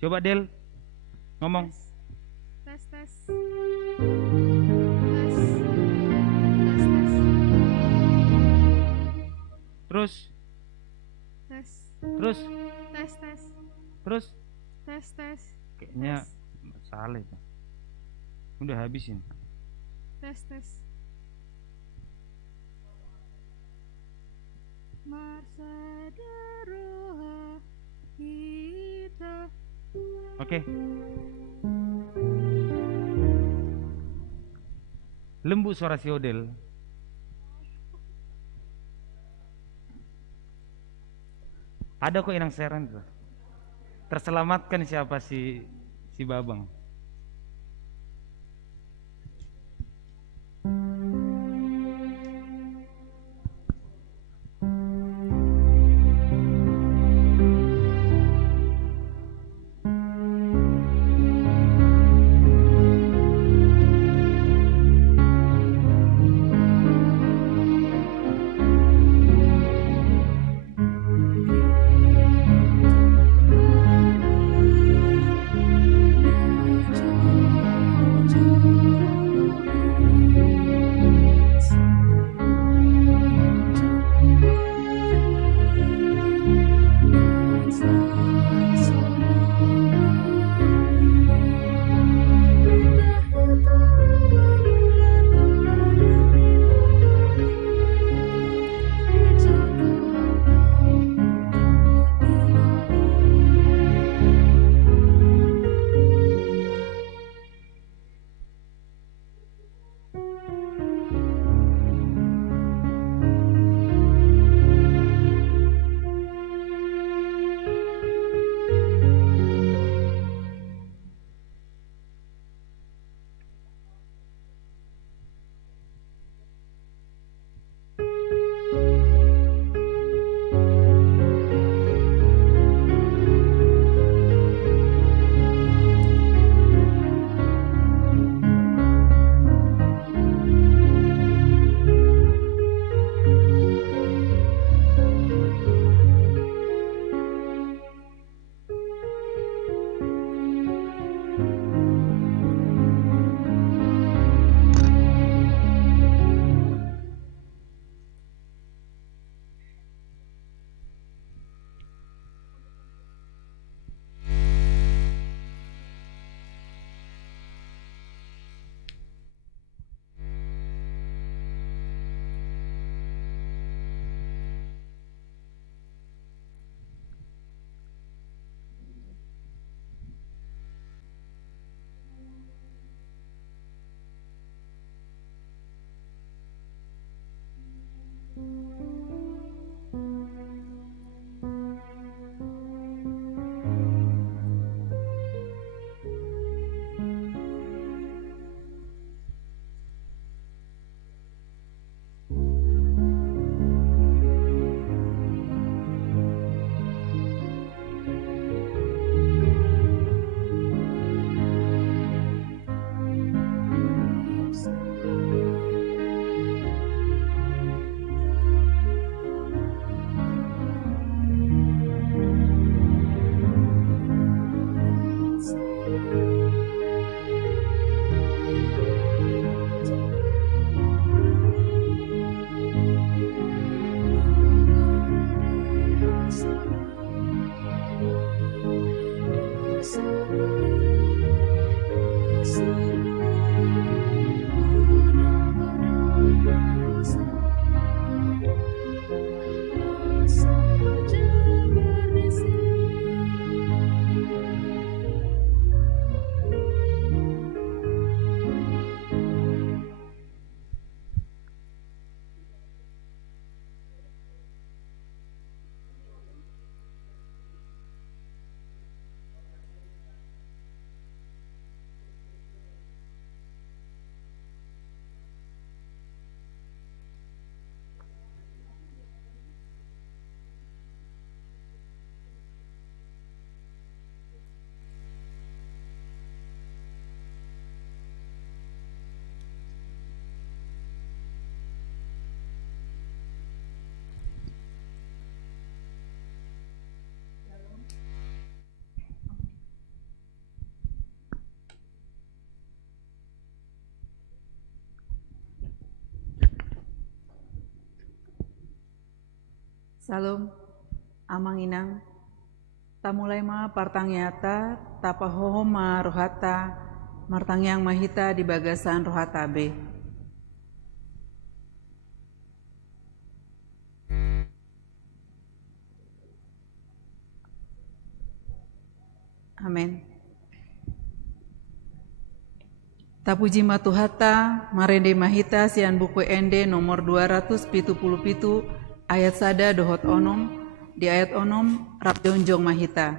Coba Del ngomong. Tes tes. Terus. Tes. Terus. Tes tes. Terus. Tes tes. Kayaknya salah itu. Udah habisin. Tes tes. Marsadaroha kita. Oke. Lembu suara si Odel. Ada kok Inang Seren tuh. Terselamatkan siapa si Babang. Salam, amang inang, tamulai ma partangnyata, tapahohoma rohata, martangyang mahita di bagasan rohata be. Amin. Tapuji matuhata, marende mahita sian buku ende nomor 277 ayat sada dohot onom, di ayat onom rapjonjong mahita.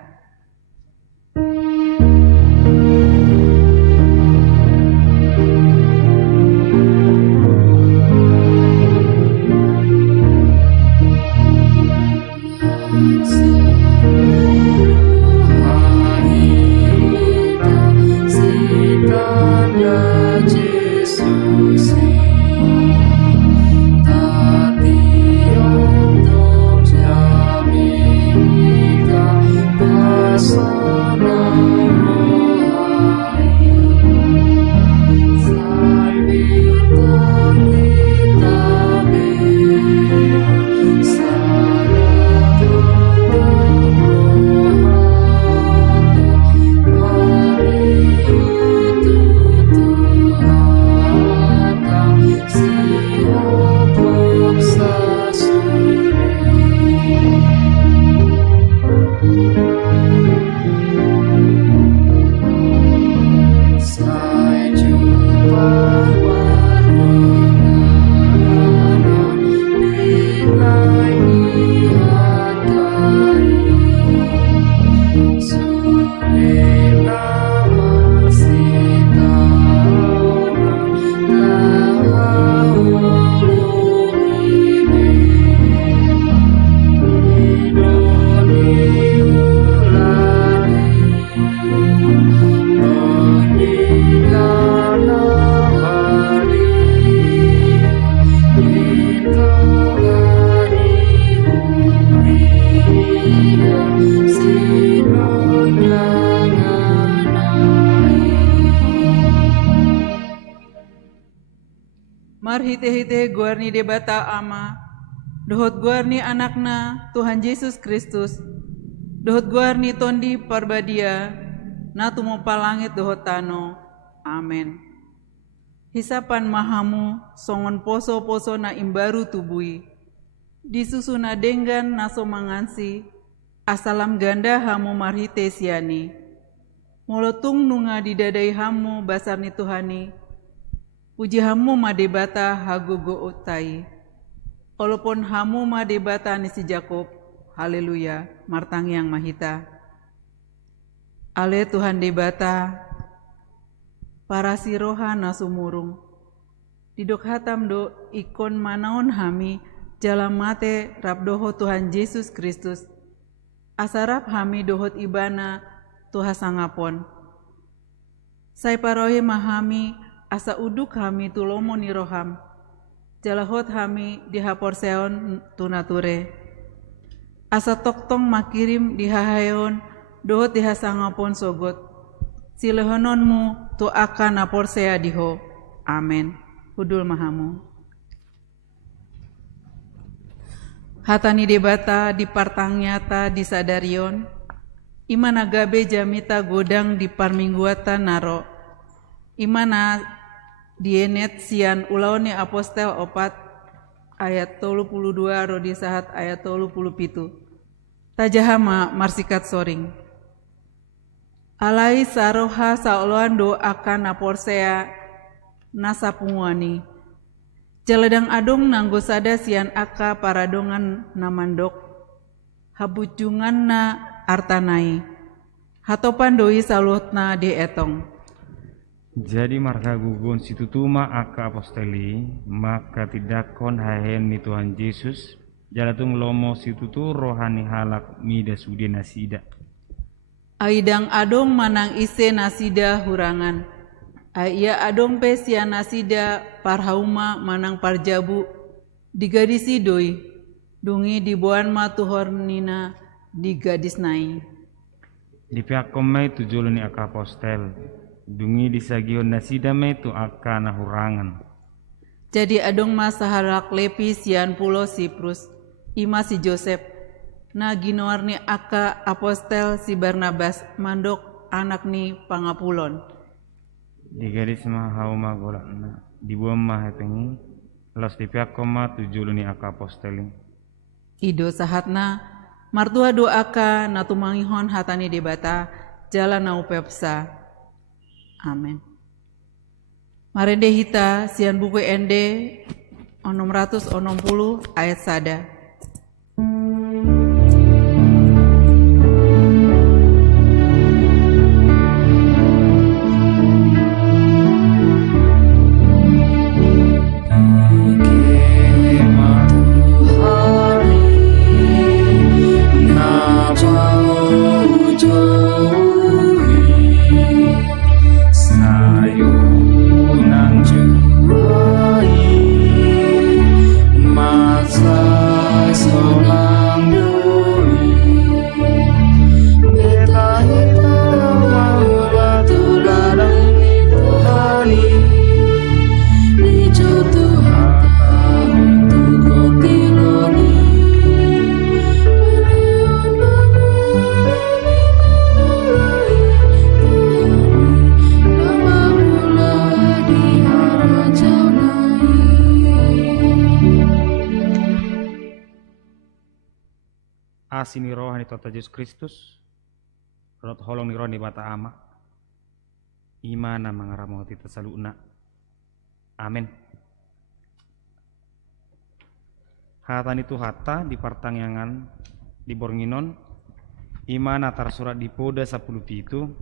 Mar hite-hite guarni debata ama, dohot guarni anakna Tuhan Yesus Kristus, dohot guarni tondi parbadia, na tumo palangit dohot tano, amen. Hisapan mahamu, songon poso-poso na imbaru tubui, disusu na denggan naso mangansi, asalam ganda hamu marhite siani, molotung nunga didadai hamu basarni Tuhani, puji hamu madebata hagogo utai. Walaupun hamu madebata ni si Jakob. Haleluya. Martangyang mahita. Ale Tuhan debata. Para siroha nasumurung. Didok hatam do ikon manaon hami. Jalan mate rabdoho Tuhan Yesus Kristus. Asarap hami dohot ibana Tuha sangapon. Sai parohe mahami. Asa uduk hami tulomo ni roham, jalahot hami dihapor seon tunature. Asa toktong makirim dihahayon, dohot dihasangapon sogot. Silehononmu tu akan napor sea diho. Amen. Hudul mahamu. Hatani debata di partangnyata di sadarion, iman agabe jamita godang di parmingguata naro, imana dienet sian ulaone apostel 4 ayat 32 rodi sahat ayat 37. Tajahama marsikat soring. Alai saroha saoloan do akan naporsea nasapunguani. Jaledang adong nanggo sada sian aka paradongan namandok. Habujungan na artanai. Hatopan doi saluhna de etong. Jadi marka gugun situtuma aka aposteli, maka tidak kon hahen ni Tuhan Yesus, jalatung lomo situtu rohani halak mida sude nasida. Aidang adong manang ise nasida hurangan, aya adong pe sia nasida parhauma manang parjabu, digadisi doi, dungi dibuan ma tuhornina digadis nai. Di pihak komai tujulun ni aka apostel, dungi disagion nasida me tu aka nahurangan. Jadi adong masa halak lepi sian pulo Siprus, ima si Joseph, na ginoarni aka apostel si Barnabas mandok anak ni pangapulon. Di gadis mah hauma golakna di buam mah hepengi los di pihak koma tujuluni aka aposteli. Ido sahatna martua doaka na tumangihon hatani debata jalan na upepsa. Amin. Marende hita sian buku ende 660 ayat sada. Asini rohani Tuhan Yesus Kristus, rot holong ni rohani bata ama, imana mangaramo tita saluna. Amin. Hatan itu hata di partangyangan di Bornginon, imana tarsurat di Poda 10 pitu,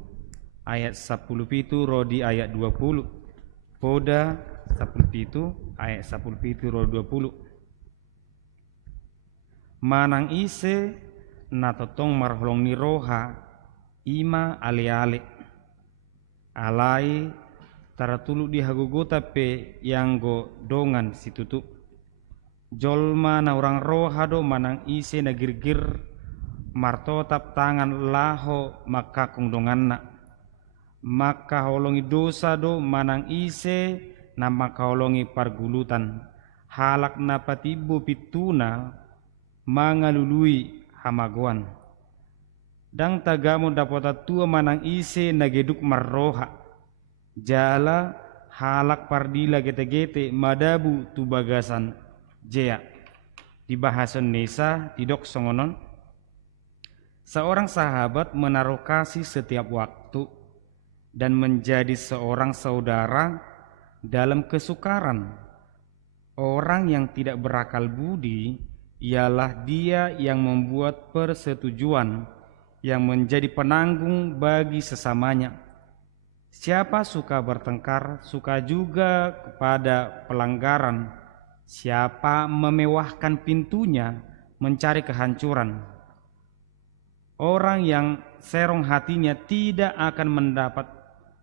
ayat 10 pitu rodi ayat 20. Poda 10 pitu, ayat 10 pitu rodi 20. Manang ise na totong marholong ni roha ima ale-ale alai taratulu di hagugota pe yang go dongan situtu jolma na orang roha do manang ise na girgir martotap tangan laho makakung donganna maka holongi dosa do manang ise na maka holongi pargulutan halak na patibo pituna mangalului hamaguan dang tagamo dapota tua manang ise nageduk marroha jala halak pardila gete-gete madabu tu bagasan jea di bahasan Nesa tidok songonon seorang sahabat menaruh kasih setiap waktu dan menjadi seorang saudara dalam kesukaran. Orang yang tidak berakal budi ialah dia yang membuat persetujuan yang menjadi penanggung bagi sesamanya. Siapa suka bertengkar, suka juga kepada pelanggaran. Siapa memewahkan pintunya, mencari kehancuran. Orang yang serong hatinya tidak akan mendapat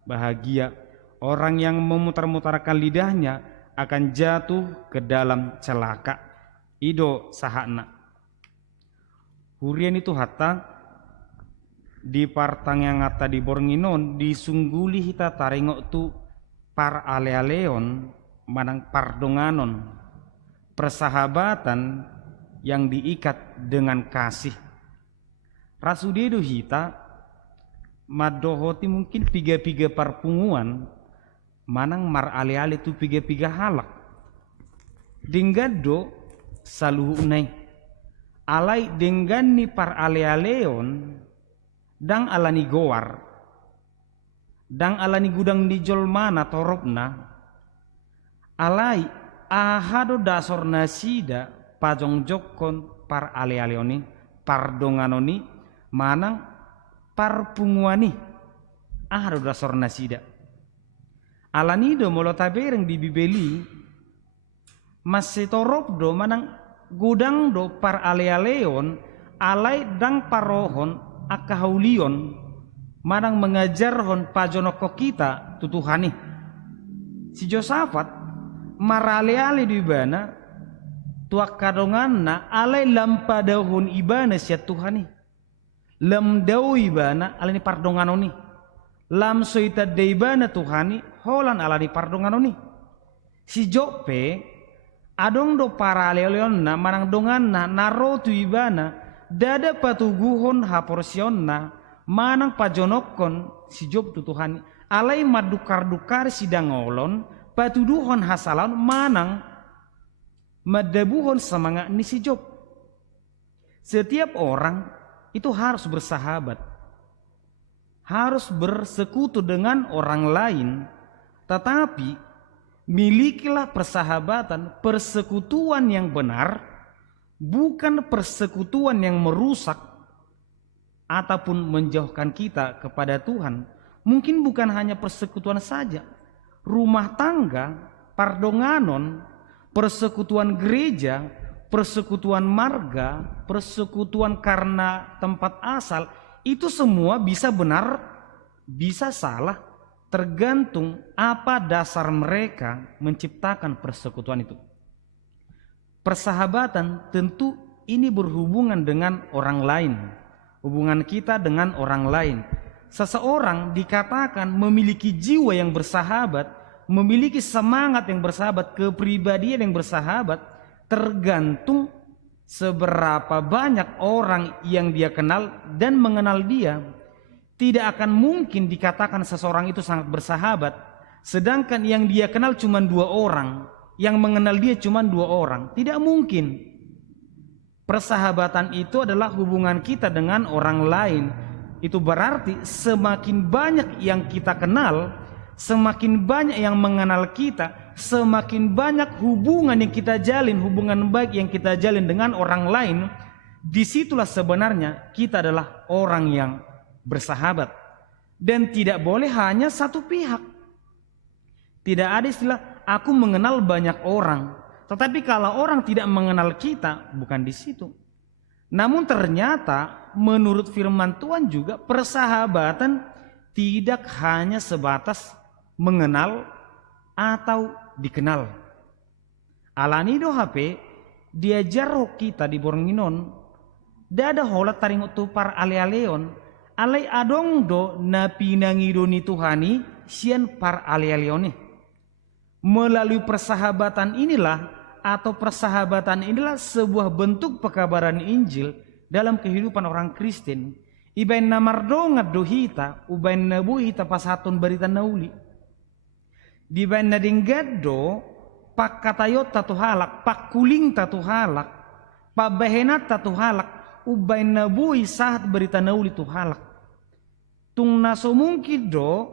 bahagia. Orang yang memutar-mutarkan lidahnya akan jatuh ke dalam celaka. Ido sahana hurian itu hatta di partang yang ngata di Bornginon disungguli hita tarengok tu par ale-aleon manang pardonganon persahabatan yang diikat dengan kasih rasudedo hita madohoti mungkin piga-piga parpunguan manang mar ale-ale tu piga-piga halak dinggado saluhu unai alai dengan ni par ale-aleon dang alani goar dang alani gudang di jolmana torobna alai ahado dasor nasida pajong jokon par ale-aleoni par donganoni manang par punguani ahado dasor nasida alani do molo tabereng di bibeli masih torop do manang gudang do par ale-aleon alai dang parohon akahaulion manang mengajarhon pajonoko kita tutuhani si Josafat marale-ale di ibana tuak kadonganna alai lampadahun ibana siat tuhani lam dau ibana alani pardonganoni lam soita deibana tuhani holan alani pardonganoni si Jope adong do para leon na manang dongan na narotu ibana dada patuguhon haporsionna manang pajonokon si job tu Tuhan alai madukar-dukar sidang olon patuduhon hasalan manang madabuhon semangat ni si job. Setiap orang itu harus bersahabat, harus bersekutu dengan orang lain, tetapi milikilah persahabatan, persekutuan yang benar, bukan persekutuan yang merusak ataupun menjauhkan kita kepada Tuhan. Mungkin bukan hanya persekutuan saja, rumah tangga, pardonganon, persekutuan gereja, persekutuan marga, persekutuan karena tempat asal, itu semua bisa benar, bisa salah, tergantung apa dasar mereka menciptakan persekutuan itu. Persahabatan tentu ini berhubungan dengan orang lain, hubungan kita dengan orang lain. Seseorang dikatakan memiliki jiwa yang bersahabat, memiliki semangat yang bersahabat, kepribadian yang bersahabat, tergantung seberapa banyak orang yang dia kenal dan mengenal dia. Tidak akan mungkin dikatakan seseorang itu sangat bersahabat, sedangkan yang dia kenal cuma 2 orang, yang mengenal dia cuma 2 orang. Tidak mungkin. Persahabatan itu adalah hubungan kita dengan orang lain. Itu berarti semakin banyak yang kita kenal, semakin banyak yang mengenal kita, semakin banyak hubungan yang kita jalin, hubungan baik yang kita jalin dengan orang lain, disitulah sebenarnya kita adalah orang yang bersahabat. Dan tidak boleh hanya satu pihak. Tidak ada istilah aku mengenal banyak orang, tetapi kalau orang tidak mengenal kita, bukan di situ. Namun ternyata menurut firman Tuhan juga persahabatan tidak hanya sebatas mengenal atau dikenal. Alanido HP diajar kita di Bornginon, dada hola taring utupar ale-aleon, alai adong do na pinangidoni Tuhani sian par ale-aleone. Melalui persahabatan inilah atau persahabatan inilah sebuah bentuk pekabaran Injil dalam kehidupan orang Kristen. Ibain namardongat dohita, ubain nabuhita pasatun berita nauli. Dibain nadinggado, pak katayot tatu halak, pak kuling tatu halak, pak bahenat tatu halak, ubain nabuhi saat berita nauli tu halak. Tung naso mungkin do,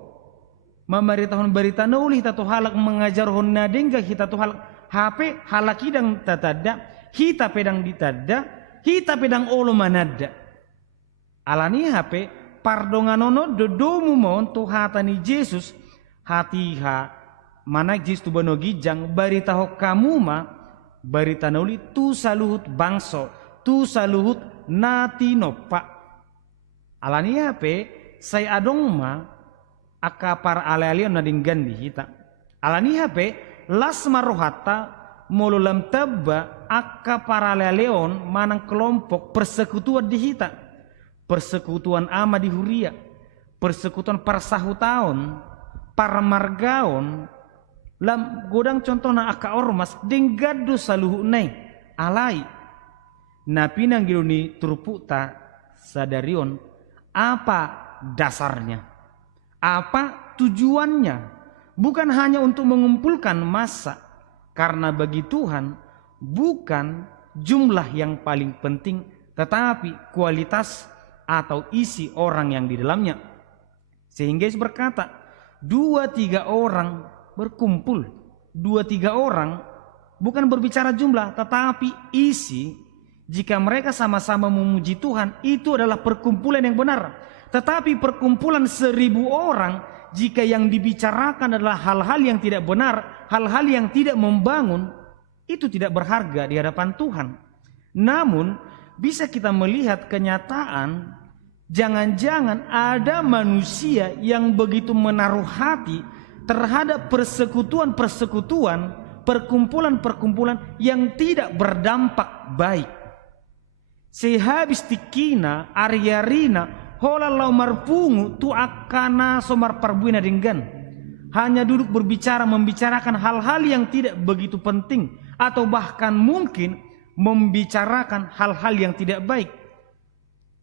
memeritahun berita nauli tatu halak mengajar hon nadingga hita tu halak. HP halakidang tatada, hita pedang ditada, hita pedang olo manada. Alani HP pardonganono dodomu mon tu hatani Yesus hatiha mana Yesus tu bano gijang barita hok kamu ma barita nauli tu saluhut bangso tu saluhut nati nopa. Alani HP saya adong ma akapar ale-alion nadinggan di hita. Alani HP las marohata mululam tabba akka paraleleon manang kelompok persekutuan di hita, persekutuan ama di huria, persekutuan parsahutaon, paramargaon, lam godang contohna akka ormas denggado saluhu nai alai napinang giluni turputa sadarion apa dasarnya, apa tujuannya. Bukan hanya untuk mengumpulkan massa, karena bagi Tuhan bukan jumlah yang paling penting, tetapi kualitas atau isi orang yang di dalamnya. Sehingga Yesus berkata, 2-3 orang berkumpul, 2-3 orang bukan berbicara jumlah, tetapi isi. Jika mereka sama-sama memuji Tuhan, itu adalah perkumpulan yang benar. Tetapi perkumpulan 1000 orang, jika yang dibicarakan adalah hal-hal yang tidak benar, hal-hal yang tidak membangun, itu tidak berharga di hadapan Tuhan. Namun, bisa kita melihat kenyataan, jangan-jangan ada manusia yang begitu menaruh hati terhadap persekutuan-persekutuan, perkumpulan-perkumpulan yang tidak berdampak baik. Sehabis tikina, aryarina, holalau marpungu tu akana somar parbuina dinggan. Hanya duduk berbicara, membicarakan hal-hal yang tidak begitu penting, atau bahkan mungkin membicarakan hal-hal yang tidak baik.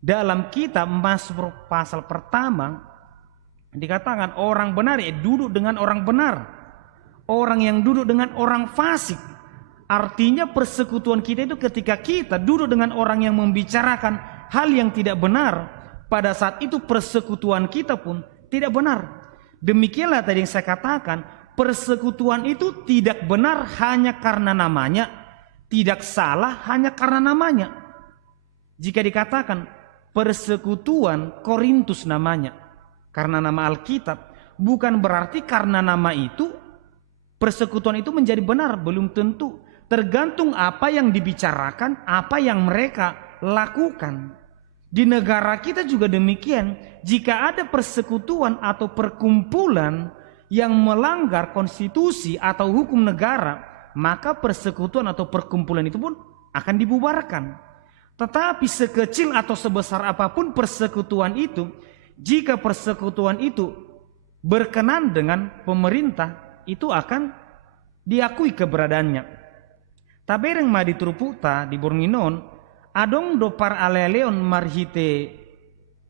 Dalam kitab Mazmur pasal pertama dikatakan orang benar duduk dengan orang benar, orang yang duduk dengan orang fasik. Artinya persekutuan kita itu ketika kita duduk dengan orang yang membicarakan hal yang tidak benar, pada saat itu persekutuan kita pun tidak benar. Demikianlah tadi yang saya katakan, persekutuan itu tidak benar hanya karena namanya, tidak salah hanya karena namanya. Jika dikatakan persekutuan Korintus namanya, karena nama Alkitab, bukan berarti karena nama itu persekutuan itu menjadi benar, belum tentu. Tergantung apa yang dibicarakan, apa yang mereka lakukan. Di negara kita juga demikian. Jika ada persekutuan atau perkumpulan yang melanggar konstitusi atau hukum negara, maka persekutuan atau perkumpulan itu pun akan dibubarkan. Tetapi sekecil atau sebesar apapun persekutuan itu, jika persekutuan itu berkenan dengan pemerintah, itu akan diakui keberadaannya. Tabereng ma dituruputa di Bornginon, adong do par ale-aleon marhite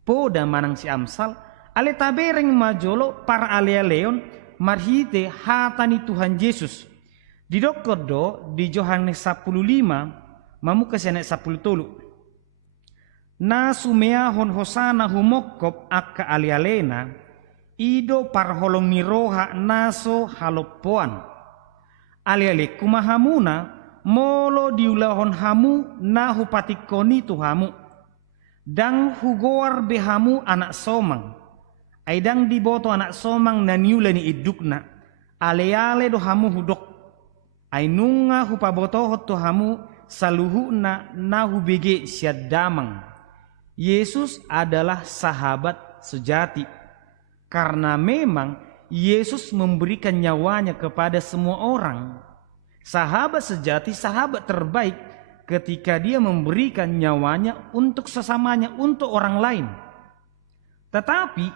poda manang si amsal, ale tabereng ma jolo par ale-aleon marhite hatani Tuhan Yesus. Di dokodo di Yohanes 15, mamu kesene 10. Na sumeahon hosana humokop akka ale-alena, ido par holong niroha naso halopoan. Ale-ale kumahamuna, molo diulahon hamu na hupatikoni tuhamu, dang hugoar behamu anak somang, aidang diboto anak somang na niulani idukna, ale-ale do hamu hudok, ainunga hupabotohot to hamu saluhuna na hubege syadamang. Yesus adalah sahabat sejati, karena memang Yesus memberikan nyawanya kepada semua orang. Sahabat sejati, sahabat terbaik ketika dia memberikan nyawanya untuk sesamanya, untuk orang lain. Tetapi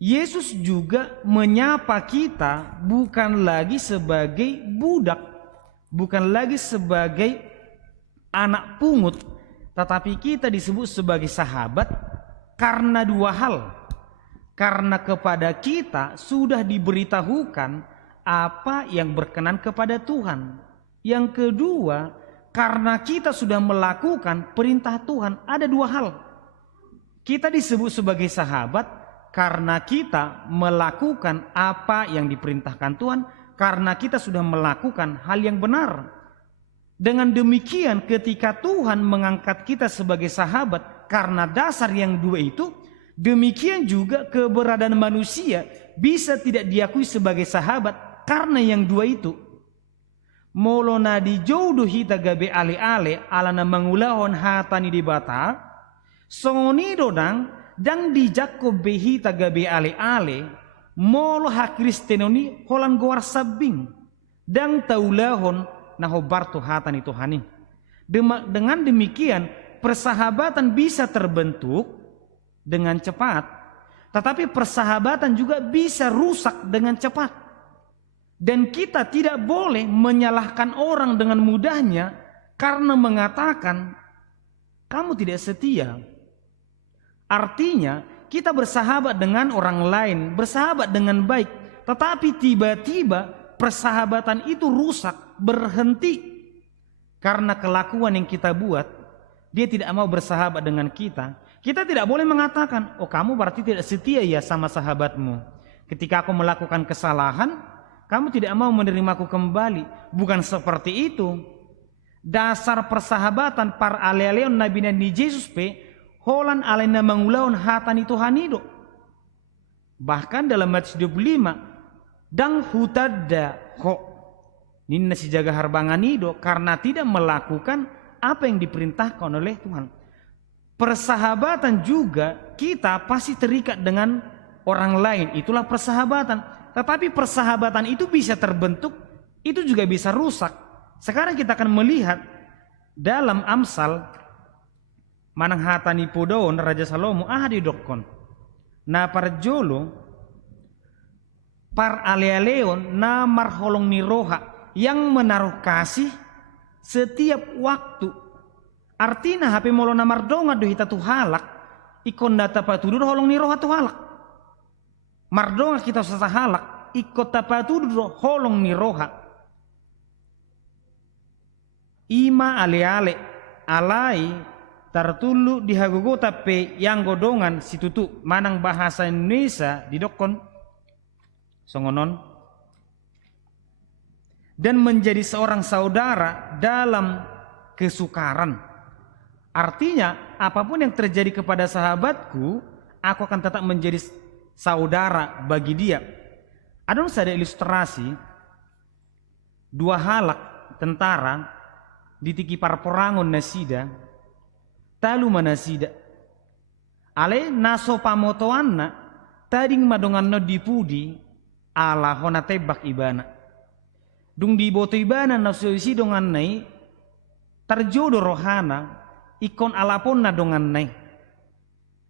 Yesus juga menyapa kita bukan lagi sebagai budak, bukan lagi sebagai anak pungut, tetapi kita disebut sebagai sahabat karena dua hal. Karena kepada kita sudah diberitahukan apa yang berkenan kepada Tuhan. Yang kedua, karena kita sudah melakukan perintah Tuhan. Ada dua hal. Kita disebut sebagai sahabat karena kita melakukan apa yang diperintahkan Tuhan, karena kita sudah melakukan hal yang benar. Dengan demikian ketika Tuhan mengangkat kita sebagai sahabat karena dasar yang dua itu, demikian juga keberadaan manusia bisa tidak diakui sebagai sahabat karena yang dua itu. Molo na di jodoh hita gabe ale-ale alana mangulahon hatani di bata, soni dodang dang di jakko behita gabe ale-ale, molo ha kristenoni holan goar sabing, dang taulahon na hobarto hatani Tuhani. Dengan demikian persahabatan bisa terbentuk dengan cepat, tetapi persahabatan juga bisa rusak dengan cepat. Dan kita tidak boleh menyalahkan orang dengan mudahnya karena mengatakan kamu tidak setia. Artinya kita bersahabat dengan orang lain, bersahabat dengan baik, tetapi tiba-tiba persahabatan itu rusak, berhenti karena kelakuan yang kita buat. Dia tidak mau bersahabat dengan kita. Kita tidak boleh mengatakan, oh kamu berarti tidak setia ya sama sahabatmu. Ketika aku melakukan kesalahan, kamu tidak mau menerimaku kembali. Bukan seperti itu. Dasar persahabatan par ale-aleon nabi ni Yesus pe holan alena mangulaon hatani Tuhanido. Bahkan dalam Matius 25, dang hutadda ho ninna si jaga harbanganido, karena tidak melakukan apa yang diperintahkan oleh Tuhan. Persahabatan juga kita pasti terikat dengan orang lain, itulah persahabatan. Tetapi persahabatan itu bisa terbentuk, itu juga bisa rusak. Sekarang kita akan melihat dalam Amsal manang hatani podon Raja Salomo ahadi dokkon. Na parjolo par ale-aleon na marholong niroha, yang menaruh kasih setiap waktu. Artina hape molo na mardonga do hita tu halak ikon data patudur holong ni roha tu halak. Mardonga kita sasa halak ikot tapatudur holong ni roha. Ima ale-ale alai tartulu dihagogo tape yang godongan situtu manang bahasa Indonesia didokon songonon dan menjadi seorang saudara dalam kesukaran. Artinya apapun yang terjadi kepada sahabatku, aku akan tetap menjadi saudara bagi dia. Ada ilustrasi dua halak tentara di tiki parporangon nasida talu manasida ale naso pamotoanna tading madongan no dipudi ala hona tebak ibana dung di boto ibana na suisi dongan nai terjodoh rohana ikon alapon na dongan nai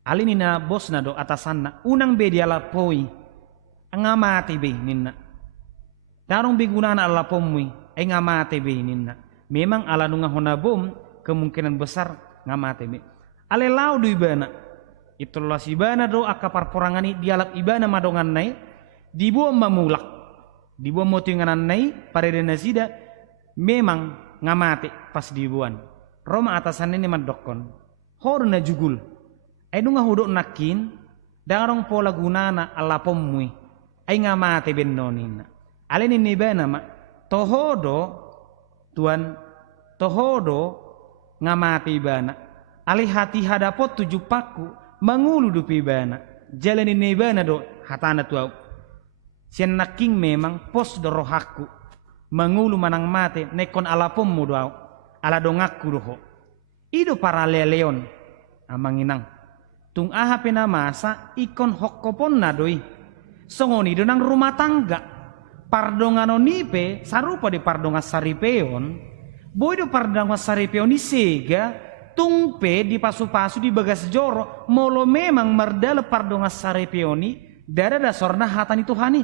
alini na bos na do atasan na unang be dia lapoi ngamati be ninna darong biguna na alapomui ay ngamati be ninna memang ala nunga honabom kemungkinan besar ngamati be ale lau do ibana itulah si ibana do akapar porangani dialap ibana madongan nai dibuang mamulak dibuang motinganan nai parede nasida memang ngamati pas dibuan Roma atasan ini madokon hor na jugul ay nunga hudok nakin darong pola gunana alapomui ay ngamati bennonin alin ini bana ma tohodo tuan tohodo ngamati bana ali hati hadapot tujuh paku mangulu dupi bana jalan ini bana do hatana tuau sian naking memang pos do rohaku mangulu manang mate nekon alapommu doau ala dongakku doho ido para leleon amanginang tung aha pena masa ikon hokkopon nadoi songoni do nang rumah tangga pardongano nipe sarupa di pardonga saripeon boy do pardonga saripeon ni sega tungpe di pasu-pasu di bagas joro molo memang merdala pardonga saripeoni dada dasorna hatani Tuhani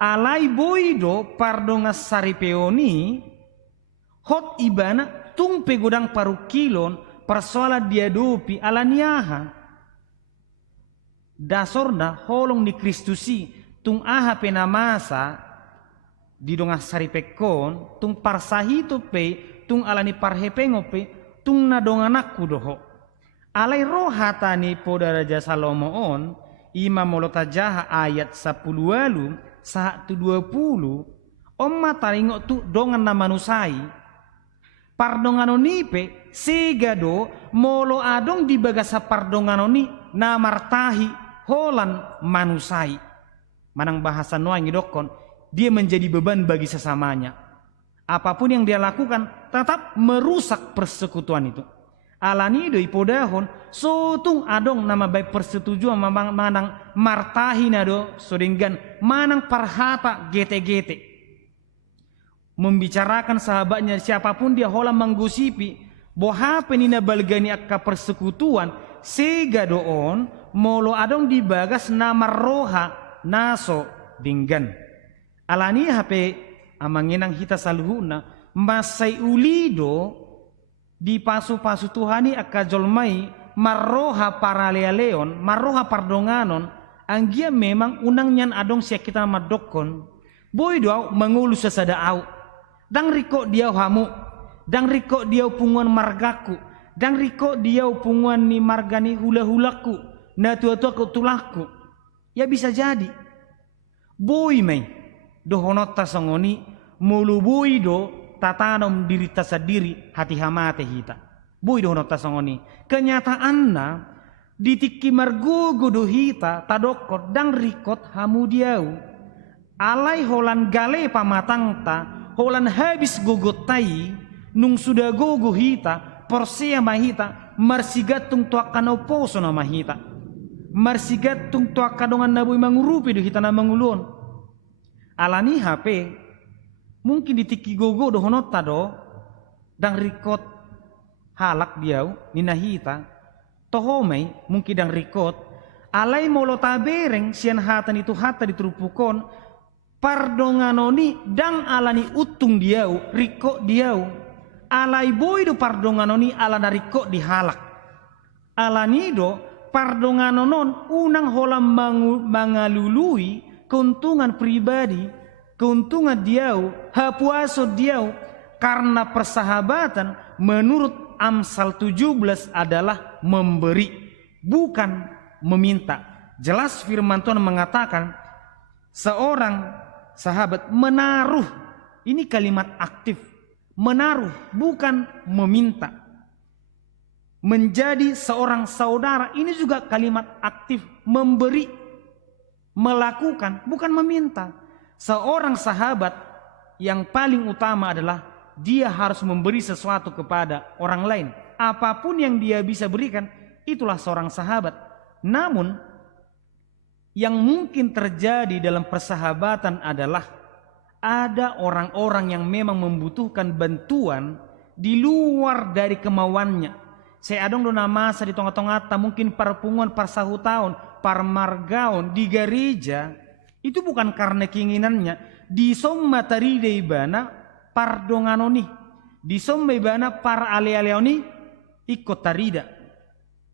alai boy do pardonga saripeoni hot ibana tungpe godang paru kilon persoalan dia dopi alaniaha dasorna holong di Kristusi tung aha pena masa di donga saripekon tung parsahito pe tung alani parhepengo pe tung na donganakku doho alai rohatani poda Raja Salomoon ima molota jaha ayat 10 walu saat 20 omma taringo tu dongan na manusai pardongano nipe segado molo adong di bagasa pardongano ni namartahi holan manusai manang bahasa noang idokon dia menjadi beban bagi sesamanya apapun yang dia lakukan tetap merusak persekutuan itu alani do ipodahon sotung adong nama baik persetujuan manang martahi nado sodenggan manang parhata gete-gete membicarakan sahabatnya siapapun dia hola manggusipi boha penina balgani akka persekutuan sega doon molo adong dibagas nama roha naso dinggan alani hape amanginang hita saluhuna masai ulido di pasu-pasu Tuhani akka jolmai marroha paralealeon marroha pardonganon anggia memang unang nyan adong siya kita madokon boy doaw mangulu sasada au dang riko dia hamu dang riko dia punguan margaku dang riko dia punguan ni margani hula-hulaku na tua-tua tulahku ya bisa jadi boy may dohonota sangoni mulu boy do tatanom diri tasadiri hati hamate hita boy dohonota sangoni kenyataanna ditiki margogo do hita tadokot dang rikot hamu diau alai holan gale pamatangta holan habis gogotai nung sudah gogo hita porsia mahita marsigatung tuakano poso na mahita marsigatung tuakadongan naboy mangurupi do hita na mangulon alani HP mungkin ditiki gogo do honota do dang rikot halak diau ninahita tohomay mungkin dang rikot alai molo tabereng sian hatan itu hata ditrupukon pardonganoni dang alani utung diau riko diau alai boido pardonganoni ala dari kok dihalak. Ala nido pardonganonon unang holam mangalului keuntungan pribadi, keuntungan diau, hapuaso diau, karena persahabatan menurut Amsal 17 adalah memberi, bukan meminta. Jelas firman Tuhan mengatakan seorang sahabat menaruh, ini kalimat aktif, menaruh bukan meminta. Menjadi seorang saudara ini juga kalimat aktif, memberi, melakukan, bukan meminta. Seorang sahabat yang paling utama adalah dia harus memberi sesuatu kepada orang lain. Apapun yang dia bisa berikan, itulah seorang sahabat. Namun, yang mungkin terjadi dalam persahabatan adalah ada orang-orang yang memang membutuhkan bantuan di luar dari kemauannya. Saya adong dona masa di tengah-tengah mungkin perpunguan tahun, margaon di gereja itu bukan karena keinginannya. Di somma taride ibana pardonganoni, di somma ibana par ale-aleoni ikut tarida.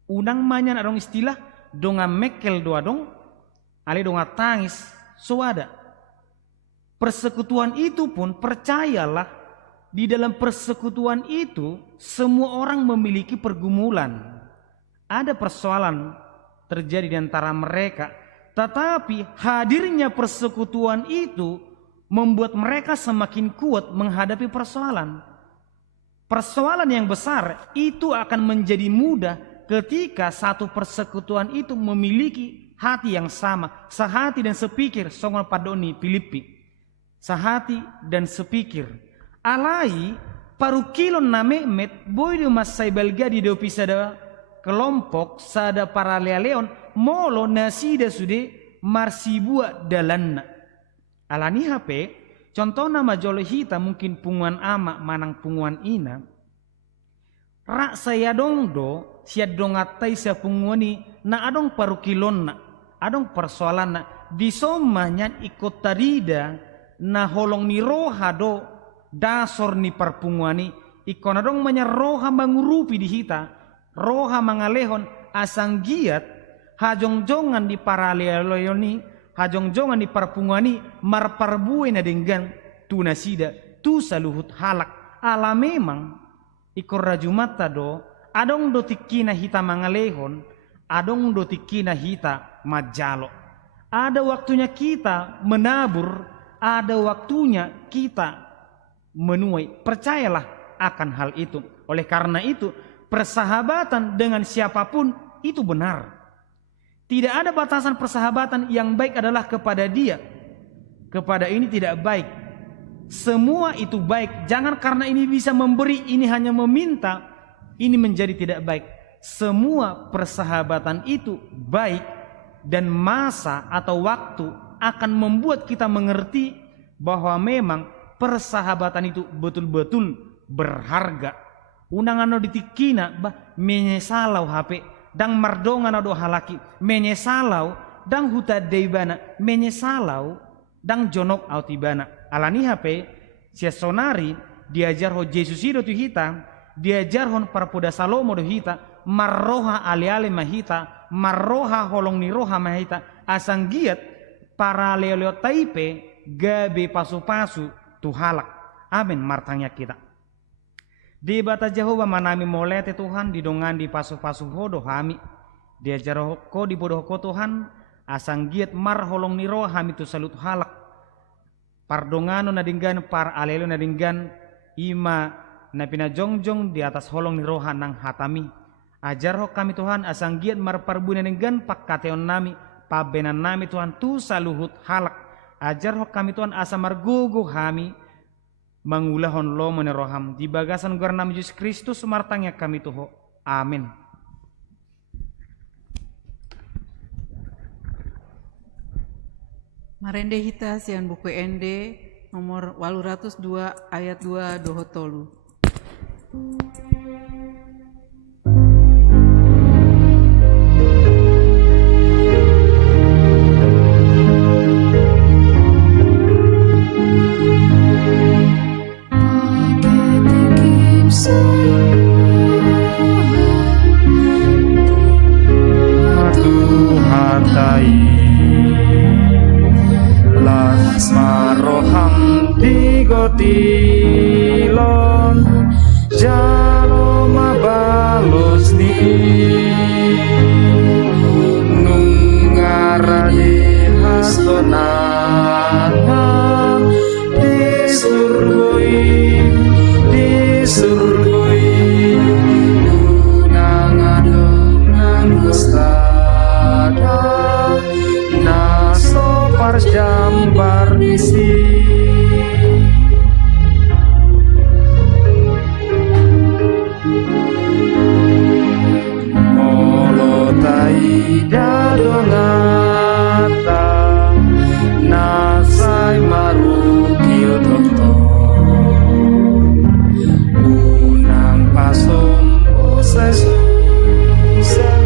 Unang manyan adong istilah donga mekel doa dong, ale donga tangis suada. Persekutuan itu pun percayalah, di dalam persekutuan itu semua orang memiliki pergumulan. Ada persoalan terjadi di antara mereka, tetapi hadirnya persekutuan itu membuat mereka semakin kuat menghadapi persoalan. Persoalan yang besar itu akan menjadi mudah ketika satu persekutuan itu memiliki hati yang sama, sehati dan sepikir. Songon padoni Filipi, sehati dan sepikir. Alai paru kilon name met boy di masai belga di dopi sada kelompok sada para leon molo nasida sude marsibua dalanna. Alani HP contoh nama jolo hita mungkin punguan ama manang punguan ina. Rak saya dong do siad dong atai sa punguani na adong paru kilon na adong persoalan na di somanya ikut tarida na holong ni roha do dasor ni parpunguani ikon adong manya roha mangurupi di hita, roha mangalehon asang giat hajong-jongan di paraleloyoni, hajong-jongan di parpunguani marparbue na denggan tu nasida tu saluhut halak. Ala memang ikor rajumata do adong do tikina hita mangalehon, adong do tikina hita majalo. Ada waktunya kita menabur, ada waktunya kita menuai. Percayalah akan hal itu. Oleh karena itu, persahabatan dengan siapapun itu benar. Tidak ada batasan persahabatan. Yang baik adalah kepada dia, kepada ini tidak baik. Semua itu baik. Jangan karena ini bisa memberi, ini hanya meminta, ini menjadi tidak baik. Semua persahabatan itu baik, dan masa atau waktu akan membuat kita mengerti bahwa memang persahabatan itu betul-betul berharga. Unangan ditikina bah menyesalau HP dang mardongan do halaki menyesalau dang huta deibana menyesalau dang jonok autibana. Alani HP sia sonari diajar ho Yesus itu hita, diajar hon parpoda salomo do hita, marroha ale-ale mahita, marroha holong ni roha mahita, asang giat para leo taipe gabe pasu-pasu tuhalak. Amin martanya kita. Di bata Jehovah manami molete Tuhan didongan di pasu-pasu hodo hami. Diajar ko di bodoh ko Tuhan asang giat mar holong niro hami tu salut halak. Pardongano nadinggan par alelo nadinggan ima na pinajongjong di atas holong niro nang hatami. Ajar ho kami Tuhan asang giat mar parbu nadinggan pakkateon nami pabenan nami Tuhan tu saluhut halak. Ajar ho kami Tuhan asa margugu kami mangulahon lo meneroham di bagasan garnam Yesus Kristus martangnya kami tuho. Amin. Marende hita sian buku ende nomor 802 ayat 2 dohotolu. kotilon jaloma balos ni nungarane hastonana disurgoi nang adong nang gostada naso parjambar isi dadongata nasai marukil doktor unang pasom usai susah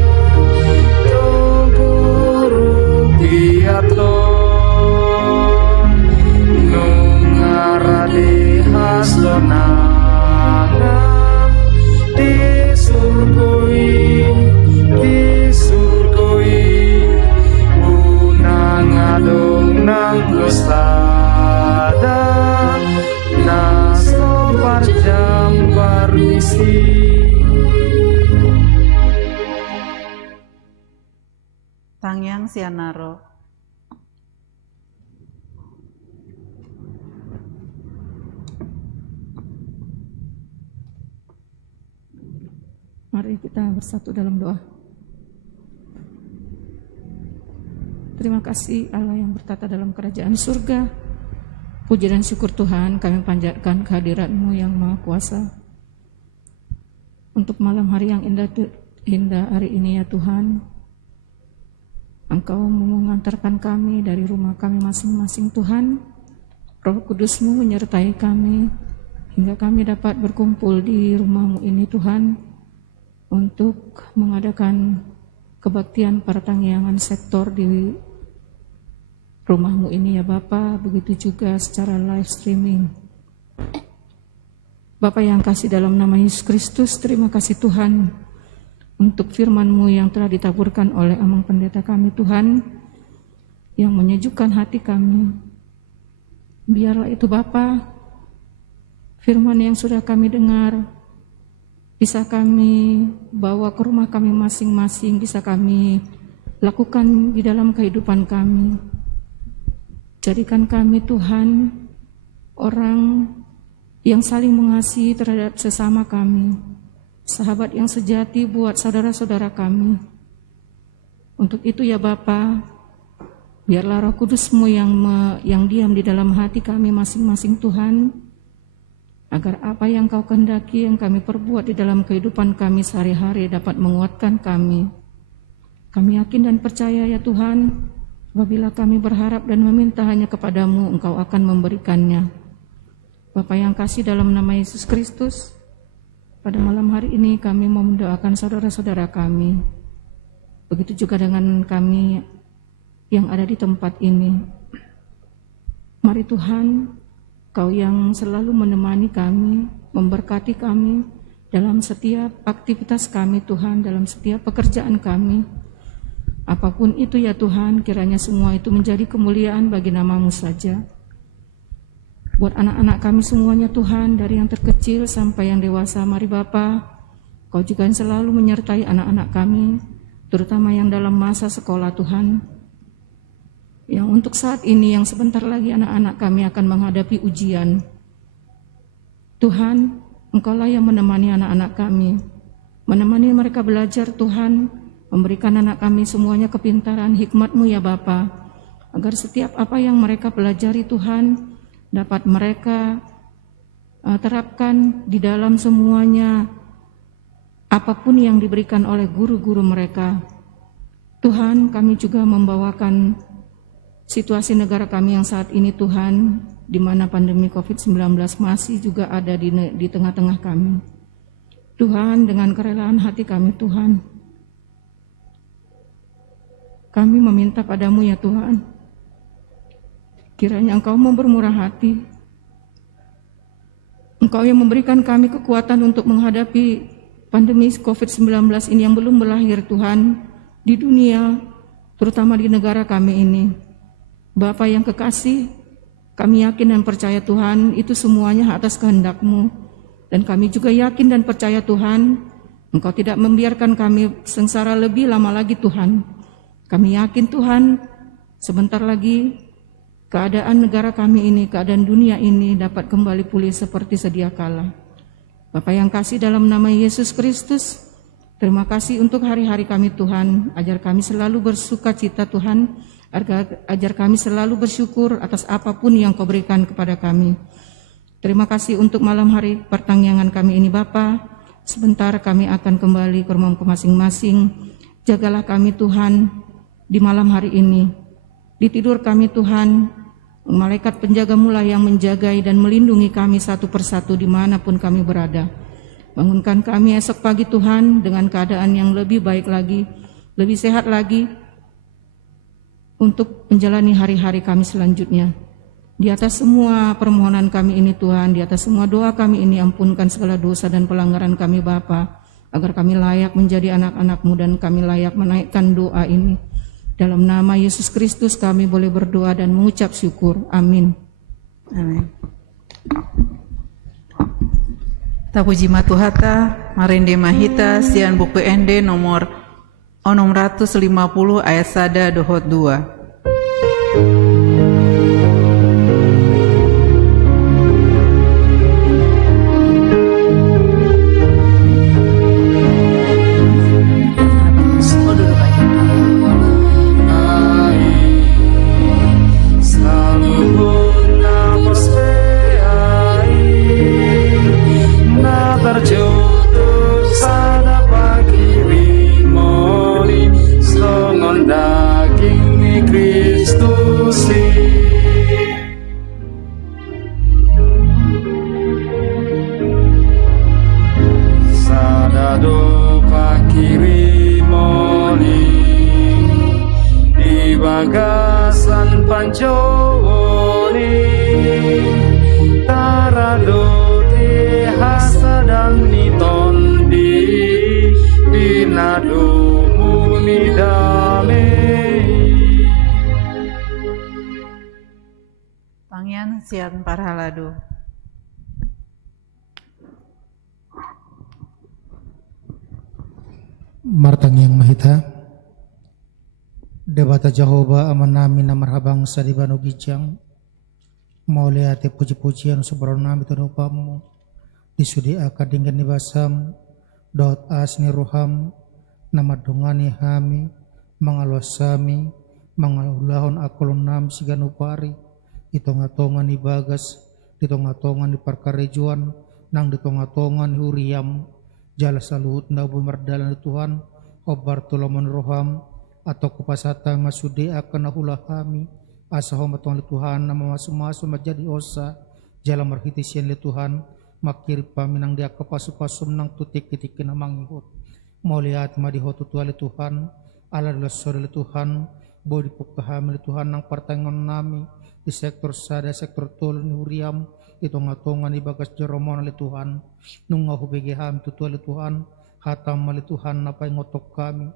toguru biatlon nungarade hastonana disurgoi unang adong nang gostada naso parjambar isi. Tangyang Sianaro. Mari kita bersatu dalam doa. Terima kasih Allah yang bertata dalam kerajaan surga. Puji dan syukur Tuhan, kami panjatkan kehadirat-Mu yang Maha Kuasa. Untuk malam hari yang indah hari ini ya Tuhan, Engkau mengantarkan kami dari rumah kami masing-masing Tuhan. Roh Kudus-Mu menyertai kami hingga kami dapat berkumpul di rumah-Mu ini Tuhan, untuk mengadakan kebaktian pertanggihan sektor di rumah-Mu ini ya Bapa, begitu juga secara live streaming. Bapa yang kasih dalam nama Yesus Kristus, terima kasih Tuhan untuk firman-Mu yang telah ditaburkan oleh Amang Pendeta kami Tuhan, yang menyejukkan hati kami. Biarlah itu Bapa, firman yang sudah kami dengar bisa kami bawa ke rumah kami masing-masing, bisa kami lakukan di dalam kehidupan kami. Jadikan kami Tuhan orang yang saling mengasihi terhadap sesama kami, sahabat yang sejati buat saudara-saudara kami. Untuk itu ya Bapa, biarlah Roh Kudus-Mu yang diam di dalam hati kami masing-masing Tuhan, agar apa yang Kau kehendaki yang kami perbuat di dalam kehidupan kami sehari-hari dapat menguatkan kami. Kami yakin dan percaya ya Tuhan, apabila kami berharap dan meminta hanya kepada-Mu, Engkau akan memberikannya. Bapa yang kasih dalam nama Yesus Kristus, pada malam hari ini kami mau mendoakan saudara-saudara kami. Begitu juga dengan kami yang ada di tempat ini. Mari Tuhan, Kau yang selalu menemani kami, memberkati kami dalam setiap aktivitas kami Tuhan, dalam setiap pekerjaan kami. Apapun itu ya Tuhan, kiranya semua itu menjadi kemuliaan bagi nama-Mu saja. Buat anak-anak kami semuanya Tuhan, dari yang terkecil sampai yang dewasa, mari Bapa, Kau juga yang selalu menyertai anak-anak kami, terutama yang dalam masa sekolah Tuhan. Yang untuk saat ini, yang sebentar lagi anak-anak kami akan menghadapi ujian. Tuhan, Engkaulah yang menemani anak-anak kami, menemani mereka belajar Tuhan, memberikan anak kami semuanya kepintaran hikmat-Mu ya Bapa, agar setiap apa yang mereka pelajari Tuhan, dapat mereka terapkan di dalam semuanya, apapun yang diberikan oleh guru-guru mereka. Tuhan, kami juga membawakan situasi negara kami yang saat ini Tuhan, di mana pandemi COVID-19 masih juga ada di tengah-tengah kami. Tuhan, dengan kerelaan hati kami Tuhan, kami meminta padamu ya Tuhan, kiranya Engkau mau bermurah hati, Engkau yang memberikan kami kekuatan untuk menghadapi pandemi COVID-19 ini yang belum berakhir Tuhan, di dunia, terutama di negara kami ini. Bapa yang kekasih, Kami yakin dan percaya Tuhan, itu semuanya atas kehendak-Mu. Dan kami juga yakin dan percaya Tuhan, Engkau tidak membiarkan kami sengsara lebih lama lagi Tuhan. Kami yakin Tuhan, sebentar lagi keadaan negara kami ini, keadaan dunia ini dapat kembali pulih seperti sedia kala. Bapa yang kasih, dalam nama Yesus Kristus, terima kasih untuk hari-hari kami Tuhan. Ajar kami selalu bersuka cita Tuhan, ajar kami selalu bersyukur atas apapun yang Kau berikan kepada kami. Terima kasih untuk malam hari pertanggungan kami ini Bapa. Sebentar kami akan kembali ke rumah masing-masing. Jagalah kami Tuhan di malam hari ini. Di tidur kami Tuhan, malaikat penjaga mula yang menjagai dan melindungi kami satu persatu dimanapun kami berada. Bangunkan kami esok pagi Tuhan dengan keadaan yang lebih baik lagi, lebih sehat lagi untuk menjalani hari-hari kami selanjutnya. Di atas semua permohonan kami ini Tuhan, di atas semua doa kami ini, ampunkan segala dosa dan pelanggaran kami Bapa, agar kami layak menjadi anak-anak-Mu dan kami layak menaikkan doa ini. Dalam nama Yesus Kristus kami boleh berdoa dan mengucap syukur. Amin. Amin. Tapuji matuhata, marende mahita, sian buku ende nomor 650 ayat sada dohot 2. Bagasan pancowoni taradoti hasadang nitondi binado muni damai. Pangyan sian parhalado. Martang yang mahita, debata Jehovah aman nami na marhabang sa dibano gijang, mauli ate puji-pujian subharon nami tunupamu, disudi akadinggan ni basam, daot as ni roham, namadungani hami, mangalwasami, mangalulahon akolon nami siganupari, itongatongan ni bagas, ditongatongan ni parkarejuan, nang ditongatongan ni huriam, jala saluhut na bumardalan ni Tuhan, obar tulaman roham, atau kupasata masudi akan nahulah kami, asaho matong li Tuhan na mamasu-masu menjadi osa, jala marhitisian li Tuhan, makiri paminang dia kapasu-pasum nang tutik-titik na manghihot. Mauliat madihot tutua li Tuhan, ala lasori li Tuhan, bodi pagkahami li Tuhan nang partangon nami, di sektor sada, sektor tolo ni huriam, itongatongan ni bagas jeromon li Tuhan, nung ngahubigi ham tutua li Tuhan, hatam li Tuhan na paingotok kami,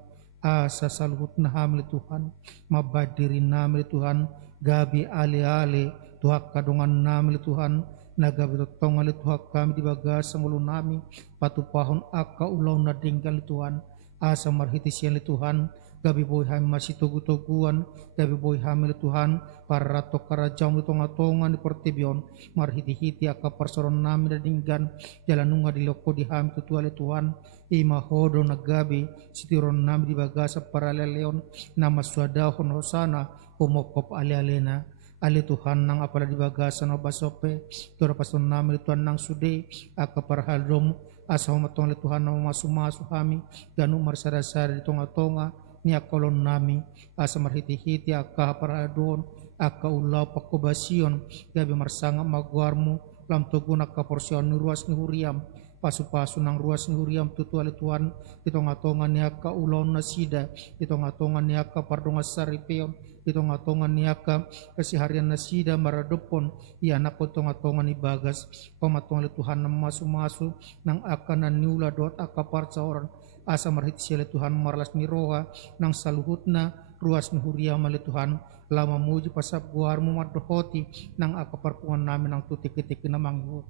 asa saluhut na ham li Tuhan, mabadirin nami li Tuhan, gabi ali-ali, tuhak kadungan nami li Tuhan, nagabi totongan li tuhak kami di bagas ang ulo nami, patupahon aka ulaw na dinggan li Tuhan, asa marhitisian li Tuhan, gabi boy hami masitugu-tuguan, gabi boy hami li Tuhan, para rato karajam li tonga-tonga ni portibion, marhiti-hiti aka parsoron nami na dinggan, jalanunga di loko di hami tutua li Tuhan, ima hodo na gabi, sitiron nami di bagasa para leleon, na maswadahon hosana, umokop ali-alena, ali Tuhan nang apala di bagasa na basope, tura pason nami li Tuhan nang sude, aka parhaldom, asaw matong li Tuhan na mamasu-masu hami, ganu marsara-sara di tonga-tonga, niya kolon nami, asa marhiti-hiti aka paradon, aka ulaw pakubasyon, gabi marsanga magwarmo, lam tugun aka porsyon ni ruas ni huriam, pasu-pasu ng ruas ni huriam tutua li Tuhan, itongatongan niya ka ulaw na sida, itongatongan niya ka pardongas saripeon, itongatongan niya ka kasiharian na sida maradupon, iyanak ko itongatongan ni bagas, pamatong li Tuhan na masu-masu, nang aka na niula doat aka parsa oran, asa marhit siya li Tuhan marlas ni roha, nang saluhut na ruas ni huriam li Tuhan, lama muji pasap guarmu madohoti nang aka parpungan namin nang tutik-titik na manghut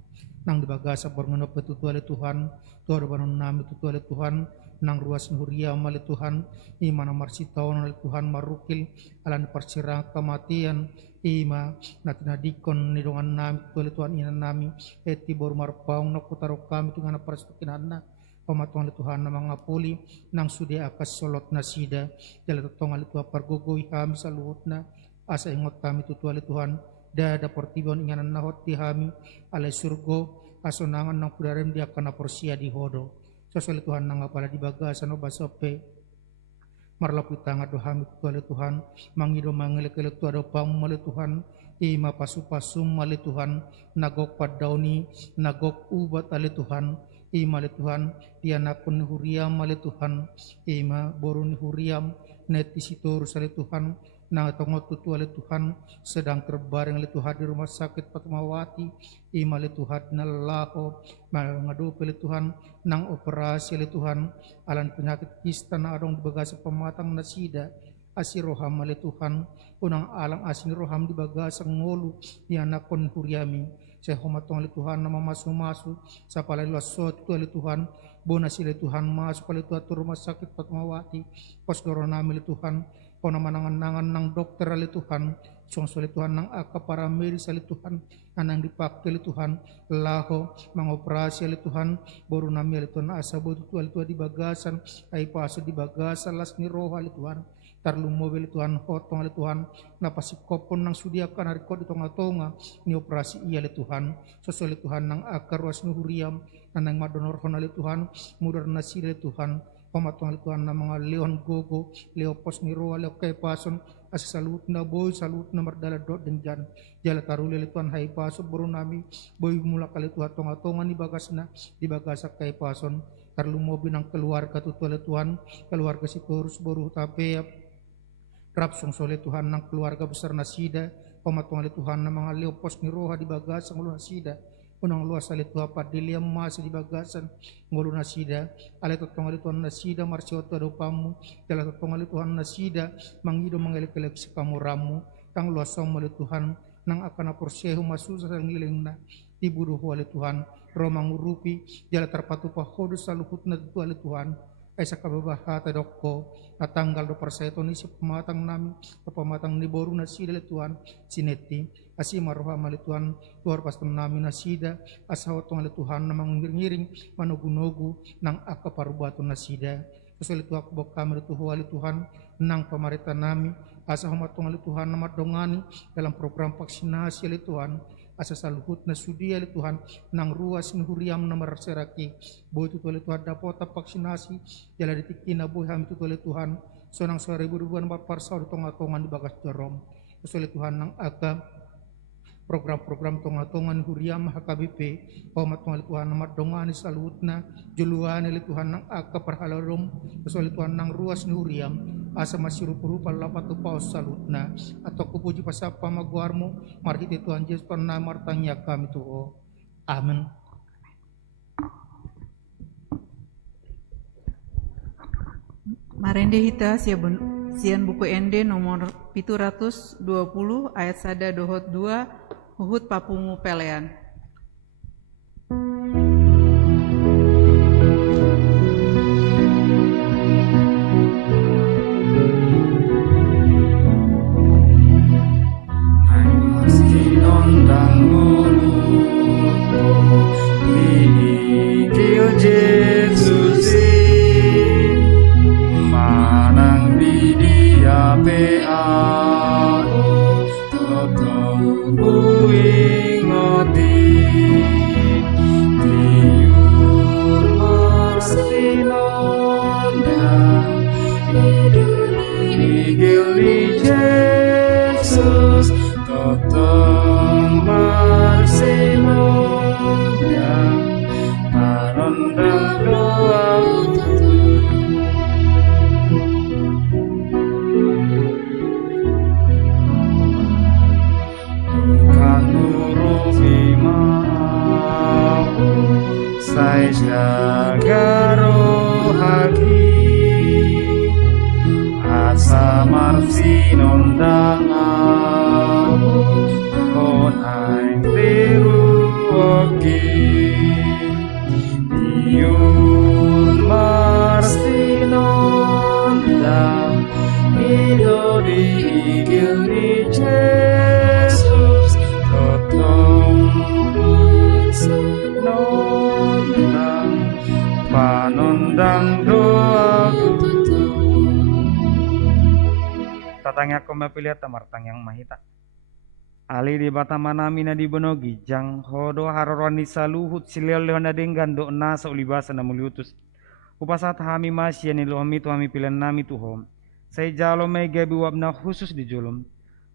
nang dibagasa borngono petutuale Tuhan tuar banon nami tutuale Tuhan nang ruas nuria male Tuhan imana marsitaon ale Tuhan marukil alan persirang kematian ima natina dikon nidongan nami tutuale Tuhan ina nami eti bor marpaung nakutaro kami tungana parastukinana pamatuang Tuhan na mga puli nang sudi akas solot na sida jala totong alitua pargogoy kami sa luhut na asa ingot kami tutuali Tuhan dada portibon inganan nahot di kami alay surgo asonangan ng kudarem di akan porsia di hodo sosali Tuhan nang apala di bagasan o basope marlapu tanga do kami tutuali Tuhan mangido mangilik-ilik tuado pamali Tuhan ima pasu-pasum mali Tuhan nagok padauni nagok ubat ali Tuhan ima le Tuhan tianapun huriam male Tuhan ima borun huriam netisitorus ale Tuhan na tongot tutu ale Tuhan sedang terbaring ale Tuhan di rumah sakit Fatmawati ima le Tuhan nalaho ngadu le Tuhan nang operasi ale Tuhan alan penyakit kista na adong bagasa pematang nasida asiroham ale Tuhan unang alang asin roham di bagasa ngolu tianapun huriami saya hormatong oleh Tuhan nama masu-masu sa palay lasot oleh Tuhan bona sila Tuhan masuk oleh Tuhan rumah sakit Fatmawati pos namin oleh Tuhan kau namanangan-nangan ng dokter oleh Tuhan song oleh Tuhan ng akaparamedis oleh Tuhan anang dipakai oleh Tuhan laho mangoperasi oleh Tuhan baru namin oleh Tuhan asa butuh oleh Tuhan di bagasan ay paso di bagasan las ni roh oleh Tuhan tarlu mobil Tuhan hotong oleh Tuhan napasikopon nang sudiakan hari kod tonga-tonga ni operasi iya oleh Tuhan sesuai Tuhan nang akar ruas nuhuriam nang madonor hon oleh Tuhan mudar nasi oleh Tuhan pamatong oleh Tuhan nang mga leon gogo leo pos ni roa leo kay pason asa salut na boy salut na mardala dot dengjan jala taruli oleh Tuhan hai paso baru nami boy mula kali Tuhan tonga-tonga ni bagasna di bagasak kay pason tarlu mobil nang keluarga tutu oleh Tuhan keluarga si turus baru tape rapsong soleh Tuhan nang keluarga besar nasida pamatuang oleh Tuhan nang mga leopos ni roha di bagasan ngulu nasida unang luas oleh Tuhan padiliam masa di bagasan ngulu nasida ale totong oleh Tuhan nasida marsioto adopamu jala totong oleh Tuhan nasida mangido mengelek-elek si kamuramu tang luasong oleh Tuhan nang akan aporsehu masusa sang ngiling na tiburuh oleh Tuhan romang urupi jala terpatu pahodo saluhut na tu oleh Tuhan ay sa kababahata dokko at tanggal do parseto ni si pamatang nami pamatang ni boru na sida Tuhan sineti asi maroha mali Tuhan tuar pastam nami na sida asawatong ali Tuhan namang ngiring manugunogu nang akaparubato na sida susulit Tuhan kubok kami tuhu ali Tuhan nang pamarita nami asa humatong ali Tuhan na madongani dalam program vaksinasi ali Tuhan asa saluhut na sudi ali Tuhan nang ruas ni huriam na marseraki boy tutu ali Tuhan dapota vaksinasi jala ditiki na boy kami tutu ali Tuhan so nang 2000 parsa tonga-tongan di bagas jorom susulit Tuhan nang aga program-program tonga-tongan huriam HKBP pamatong ali Tuhan na madongani saluhut na juluan ali Tuhan nang aga parhalarom susulit Tuhan nang ruas ni huriam asa masirupa-rupa lapat paus salutna atau kupuji pasapa maguarmu marhiti Tuhan Yesus pernah martanya kami tuh amin. Marende hita sian buku ende nomor 720 ayat sada dohot 2 huhut papungu pelean. samarsinon dangamus kon aing tiruoki diun marsinon dang ido diigil ni Jesus totong nondang panondang doaku tatangnya ko mapilihat tamartang yang mahita ali di bata manamina di bonogi jang hodo harorani saluhut sileo leona denggan do na sa ulibasa na muliutus upasat hami masya ni lohami tu hami pilihan nami tuhom say jalo may gabi wabna khusus di julum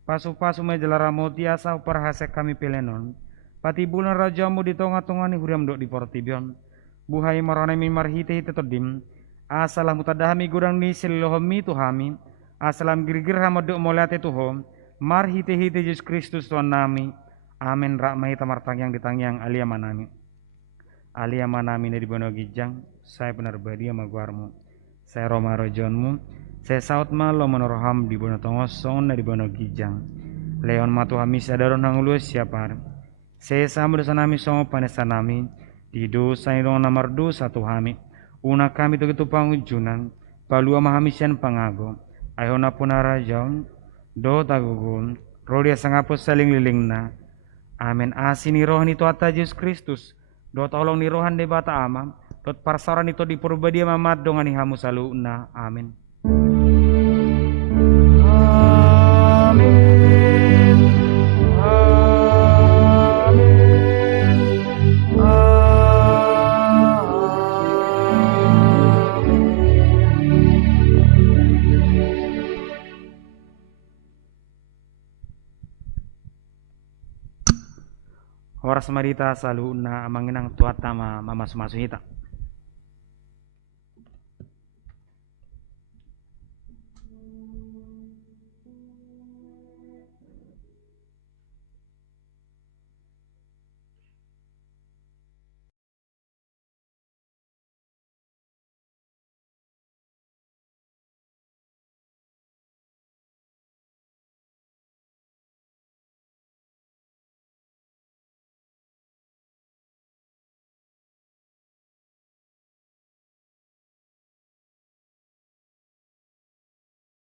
pasu-pasu may jalara motiasa uparhasek kami pilihanon pati bulan rajamu di tonga-tonga ni huriam do di portibion buhay marane mi marhite-hite todim asalah mutadahami gudang ni silohami tuhami asalam girgir hamadu moliate tuhom mar hite-hite Yesus Kristus Tuhan nami amin rakmai tamartang yang ditangyang alia manami dari bono gijang saya benar badia maguarmu saya roma rojonmu saya saut malo menoroham di bono tongosong na di bono gijang leon matu hami sadaron hangulus siapar saya sama dosa nami songo panesa nami di dosa ini dong namar dosa tuhami una kami tu pangujunan palua mahamisian pangago ayona punara jaun do tagugun rodia sangapus saling liling na amin asini rohani tu ata Yesus Kristus do tolong ni rohan de bata amam dot parsaran itu di purbadia mamat dongani hamu salu na amin Horas marita salu na amanginang tuatama mama sumasuhita.